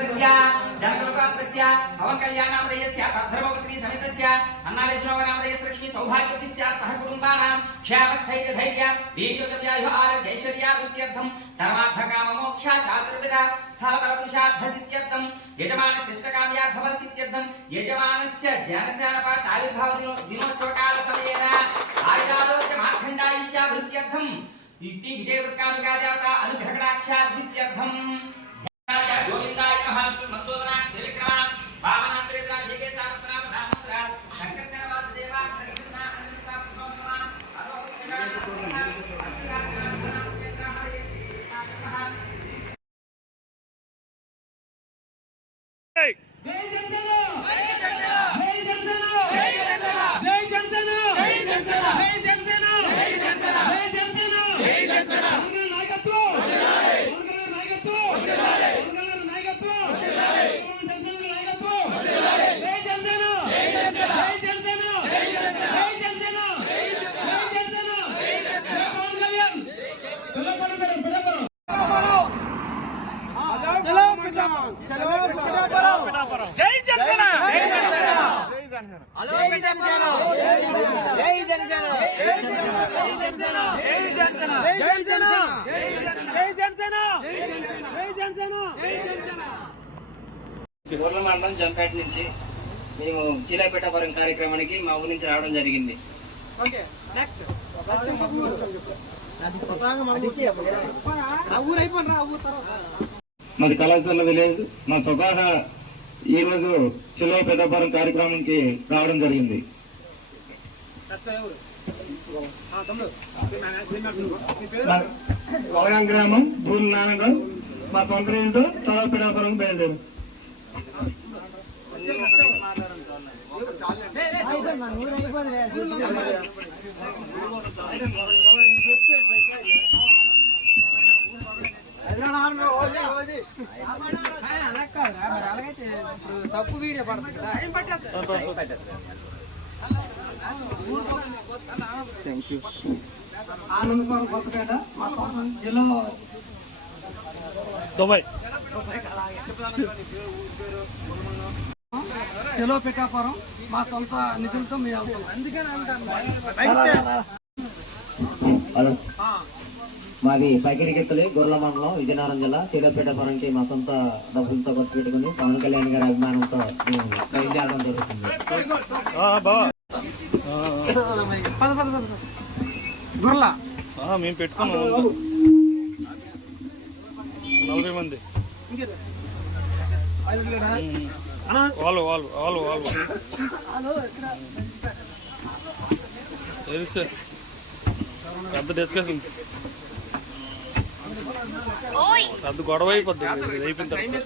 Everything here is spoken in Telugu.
తస్య జనకరుగాత్రస్య పవన్ కళ్యాణామదయస్య తద్ధర్మపత్రి సమేతస్య అన్నాలేశ్వరనామదయస్య లక్ష్మీ సౌభాగ్యవతిస్య సహ కుటుంబానాం క్షేమస్థైర్య ధైర్య వీర్యోదవ్యాయు ఆరోగ్యైశ్వర్యావృత్యర్థం ధర్మార్థ కామ మోక్ష చాతుర్విధ స్థల బల పురుషార్థ సిద్ధ్యర్థం యజమాన శిష్ట కామ్యార్థ బల జై జనసేన హలో జనసేన జై జనసేన జై జనసేన జై జనసేన జై జనసేన జై జనసేన జై జనసేన మండలం జంపేట నుంచి మేము చీలాపేటపురం కార్యక్రమానికి మా ఊరి నుంచి రావడం జరిగింది. మాది కళాశాల విలేజ్ మా స్వతహా ఈ రోజు చిలవపేటపురం కార్యక్రమానికి రావడం జరిగింది. వలగాం గ్రామం బూరి నారాయణరావు మా సొంత రేంతో చలవపేటపురం బయలుదేరు. అలాగైతే తప్పు వీడియో పడుతుంది. కదా ఆనందపురం కొత్తపేట మా సొంత జిల్లా దుబాయ్. చెలో పిఠాపురం మా సొంత నిధులతో మేము వెళ్తాం హలో. మాది పైకిరికెత్తలి గొర్రెల మండలం విజయనగరం జిల్లా. చీలపేటపురంకి మా సొంత డబ్బులతో ఖర్చు పెట్టుకుని పవన్ కళ్యాణ్ గారి అభిమానంతో మేము బయలుదేరడం జరుగుతుంది. బావా పద పద పద పద. గుర్ల మేము పెట్టుకున్నాం. నలభై మంది. వాళ్ళు వాళ్ళు వాళ్ళు వాళ్ళు. తెలుసు పెద్ద డిస్కషన్. పెద్ద గొడవ అయిపోయిన తర్వాత